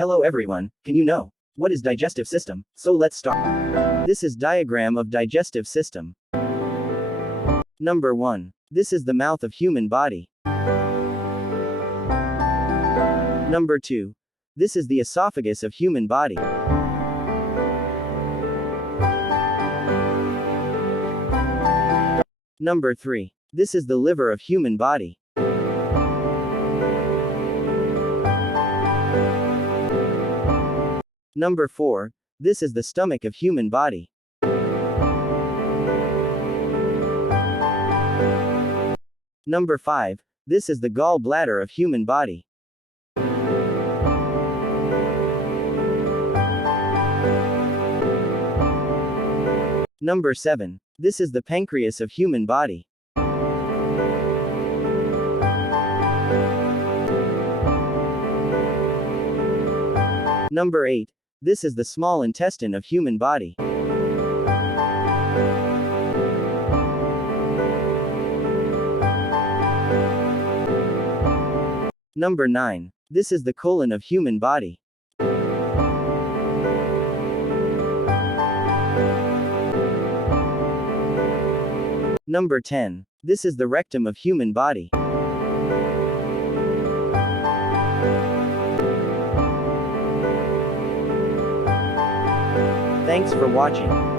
Hello everyone, can you know what is digestive system? So let's start. This is diagram of digestive system. Number 1. This is the mouth of human body. Number 2. This is the esophagus of human body. Number 3. This is the liver of human body. Number 4. This is the stomach of human body. Number 5. This is the gallbladder of human body. Number 7. This is the pancreas of human body. Number 8. This is the small intestine of human body. Number 9. This is the colon of human body. Number 10. This is the rectum of human body. Thanks for watching.